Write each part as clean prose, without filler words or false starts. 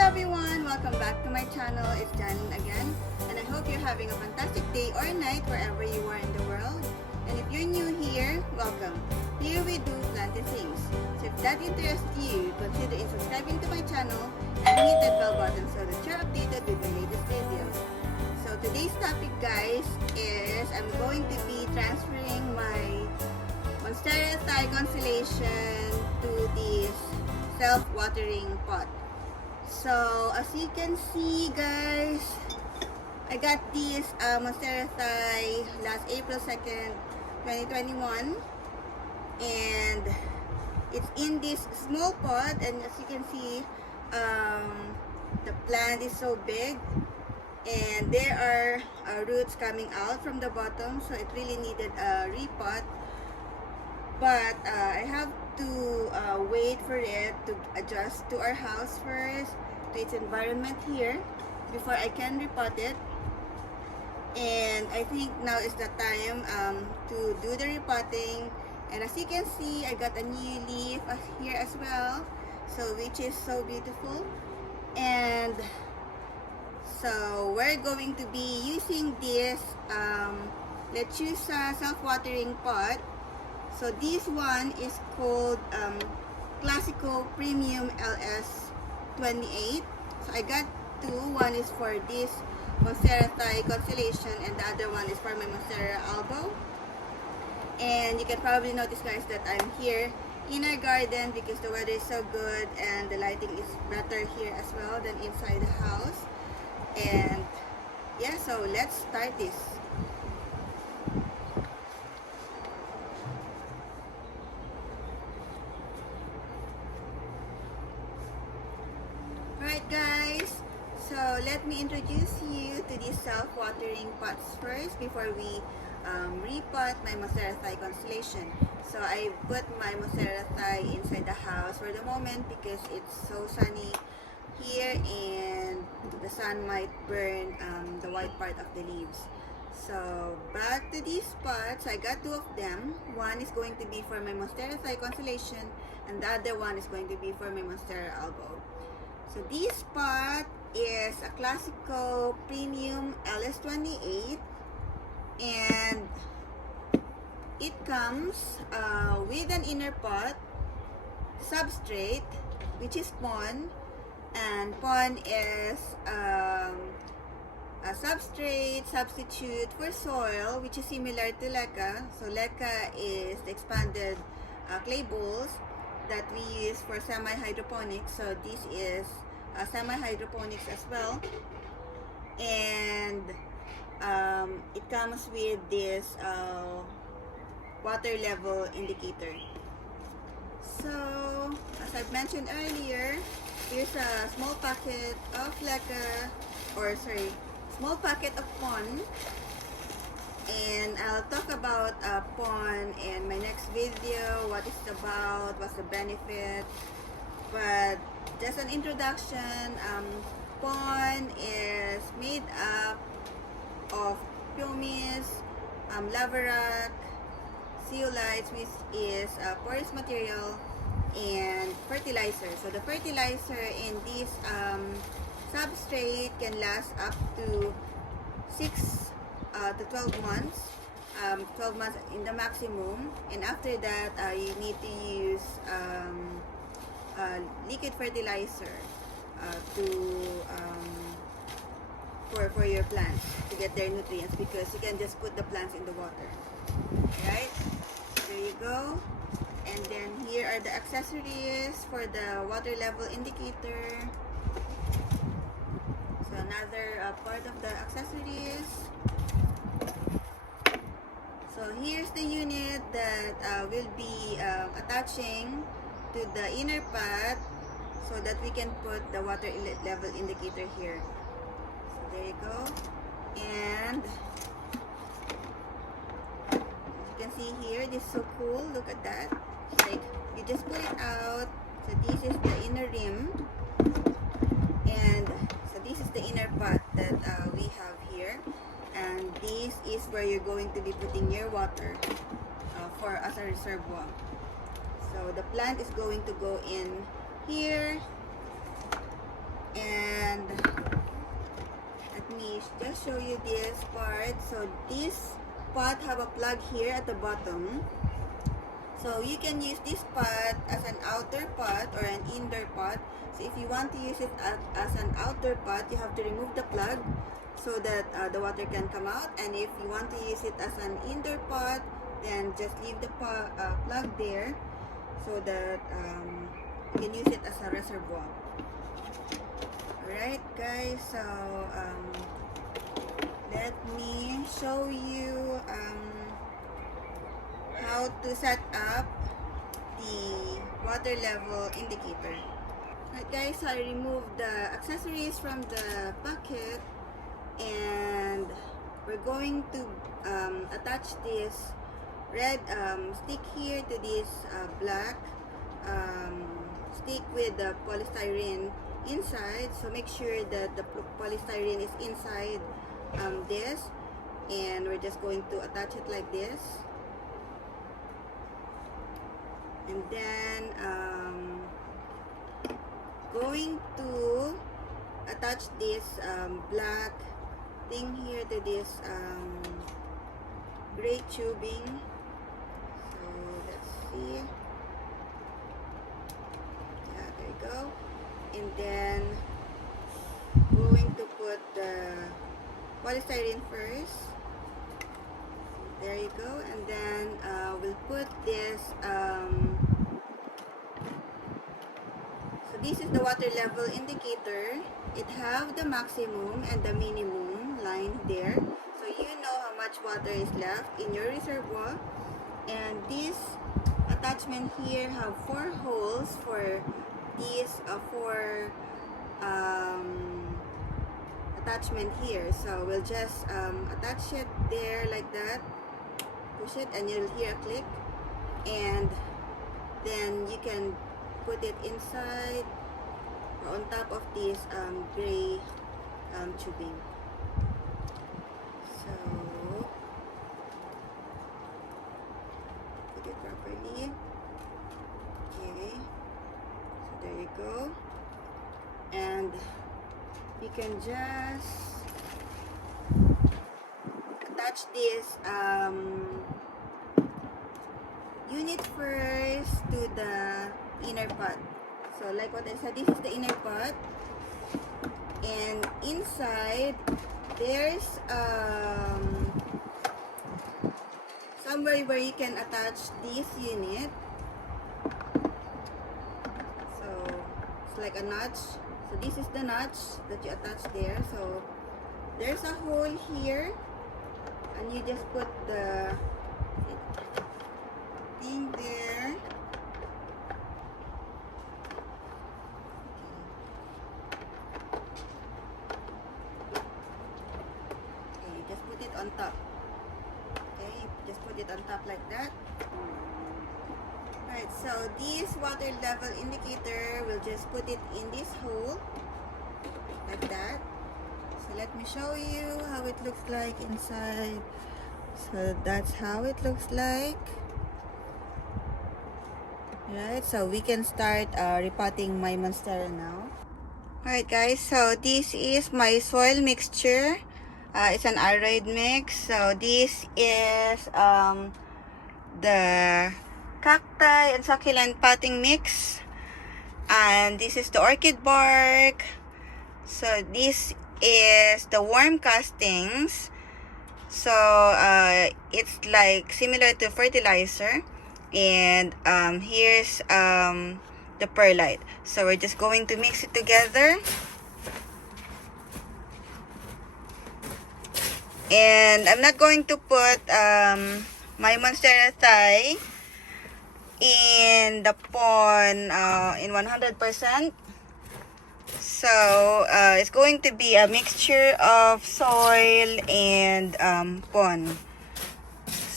everyone! Welcome back to my channel. It's Janine again, and I hope you're having a fantastic day or night wherever you are in the world. And if you're new here, welcome. Here we do planty things. So if that interests you, consider subscribing to my channel and hit that bell button so that you're updated with my latest videos. So today's topic, guys, is I'm going to be transferring my Monstera Thai Constellation to this self-watering pot. So as you can see, guys, I got this Monstera Thai last April 2nd, 2021, and it's in this small pot, and as you can see, the plant is so big and there are roots coming out from the bottom, so it really needed a repot. But I have to wait for it to adjust to our house first, to its environment here, before I can repot it. And I think now is the time to do the repotting. And as you can see, I got a new leaf here as well, so which is so beautiful. And so we're going to be using this Lechuza self-watering pot. So this one is called Classical Premium LS28. So I got two. One is for this Monstera Thai Constellation, and the other one is for my Monstera Albo. And you can probably notice, guys, that I'm here in our garden because the weather is so good and the lighting is better here as well than inside the house. And yeah, so let's start this. Alright, guys, so let me introduce you to these self-watering pots first before we repot my Monstera Thai Constellation. So I put my Monstera Thai inside the house for the moment because it's so sunny here and the sun might burn the white part of the leaves. So back to these pots, I got two of them. One is going to be for my Monstera Thai Constellation and the other one is going to be for my Monstera Albo. So this pot is a Classical Premium LS28, and it comes with an inner pot, substrate, which is pon, and pon is a substrate substitute for soil, which is similar to leca. So leca is the expanded clay bowls that we use for semi-hydroponics. So this is semi-hydroponics as well, and it comes with this water level indicator. So as I've mentioned earlier, here's a small packet of leca, or sorry, small packet of pon. And I'll talk about pon in my next video, what it's about, what's the benefit. But just an introduction, pon is made up of pumice, laverack, zeolites, which is porous material, and fertilizer. So the fertilizer in this substrate can last up to 6 to 12 months, 12 months in the maximum, and after that you need to use liquid fertilizer for your plants to get their nutrients, because you can just put the plants in the water. Right, there you go. And then here are the accessories for the water level indicator. So another part of the accessories. So here's the unit that will be attaching to the inner pot so that we can put the water level indicator here. So there you go. And as you can see here, this is so cool. Look at that. Like, you just pull it out. So this is the inner rim, and so this is the inner pot that we have here. And this is where you're going to be putting your water for as a reservoir. So the plant is going to go in here, And let me just show you this part. So this pot have a plug here at the bottom. So you can use this pot as an outer pot or an indoor pot. So if you want to use it as an outdoor pot, you have to remove the plug so that the water can come out. And if you want to use it as an indoor pot, then just leave the plug there so that you can use it as a reservoir. Alright guys, so let me show you how to set up the water level indicator. Alright guys, so I removed the accessories from the bucket, and we're going to attach this red stick here to this black stick with the polystyrene inside. So make sure that the polystyrene is inside this, and we're just going to attach it like this. And then going to attach this black thing here to this gray tubing. So let's see. Yeah, there you go. And then going to put the polystyrene first. There you go. And then we'll put this so this is the water level indicator. It have the maximum and the minimum line there, so you know how much water is left in your reservoir. And this attachment here have 4 holes for these 4 attachment here. So we'll just attach it there like that, push it, and you'll hear a click, and then you can put it inside or on top of this gray tubing. So put it properly. Okay, so there you go. And you can just attach this unit first to the inner pot. So like what I said, this is the inner pot, and inside there's somewhere where you can attach this unit. So it's like a notch. So this is the notch that you attach there. So there's a hole here, and you just put the thing there. Okay, you just put it on top. Okay, just put it on top like that. Alright, so this water level indicator, we'll just put it in this hole like that. So let me show you how it looks like inside. So that's how it looks like. Right, so we can start repotting my monstera now. Alright guys, so this is my soil mixture. It's an aroid mix. So this is the cacti and succulent potting mix, and this is the orchid bark. So this is the worm castings. So it's like similar to fertilizer. And here's the perlite. So we're just going to mix it together. And I'm not going to put my Monstera Thai in the pond in 100%. So it's going to be a mixture of soil and pond.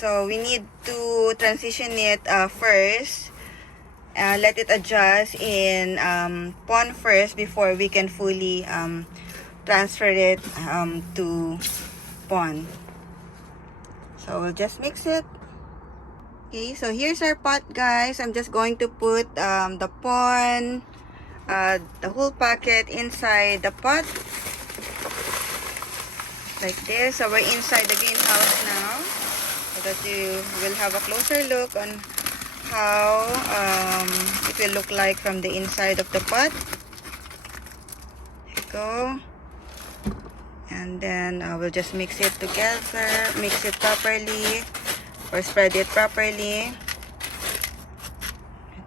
So we need to transition it first. Let it adjust in pond first before we can fully transfer it to pond. So we'll just mix it. Okay, so here's our pot, guys. I'm just going to put the pond the whole packet inside the pot. Like this. So we're inside the greenhouse now, so that you will have a closer look on how it will look like from the inside of the pot. There you go. And then we'll just mix it together, mix it properly, or spread it properly.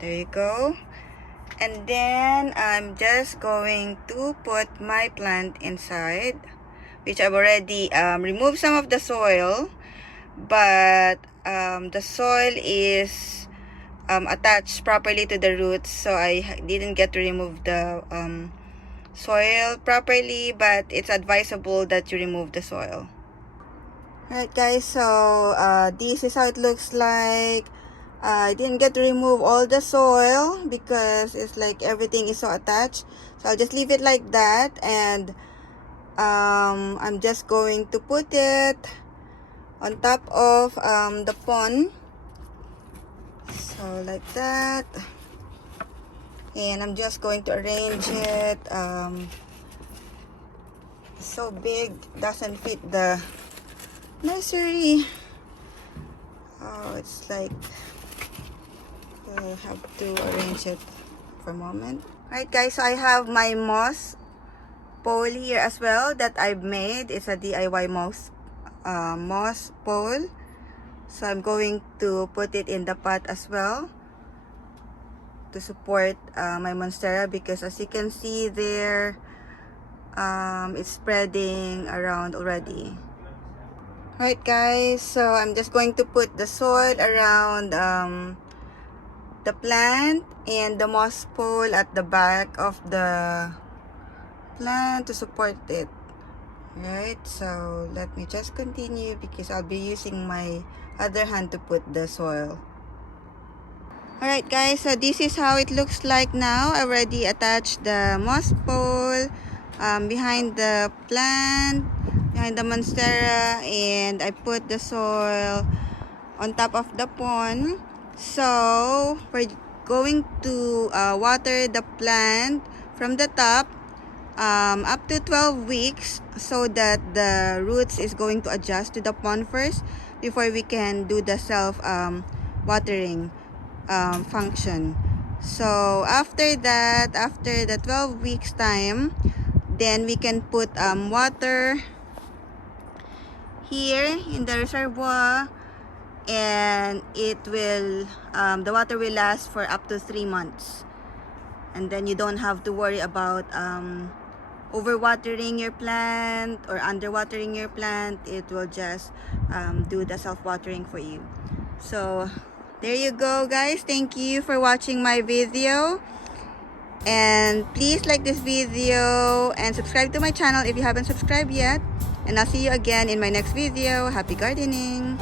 There you go. And then I'm just going to put my plant inside, which I've already removed some of the soil, but the soil is attached properly to the roots, so I didn't get to remove the soil properly, but it's advisable that you remove the soil. Alright guys, so this is how it looks like. I didn't get to remove all the soil because it's like everything is so attached, so I'll just leave it like that. And I'm just going to put it on top of the pond, so like that. And I'm just going to arrange it. It's so big, doesn't fit the nursery. Oh, it's like I have to arrange it for a moment. Alright guys, so I have my moss pole here as well that I've made. It's a DIY moss pole. So I'm going to put it in the pot as well to support my monstera, because as you can see there, it's spreading around already. Alright guys, so I'm just going to put the soil around the plant and the moss pole at the back of the plant to support it. Right, so let me just continue because I'll be using my other hand to put the soil. Alright guys, so this is how it looks like now. I already attached the moss pole behind the plant, behind the monstera, and I put the soil on top of the pond. So we're going to water the plant from the top up to 12 weeks, so that the roots is going to adjust to the pond first before we can do the self watering function. So after that, after the 12 weeks time, then we can put water here in the reservoir, and it will the water will last for up to 3 months, and then you don't have to worry about overwatering your plant or underwatering your plant. It will just do the self-watering for you. So there you go guys, thank you for watching my video, and please like this video and subscribe to my channel if you haven't subscribed yet, and I'll see you again in my next video. Happy gardening!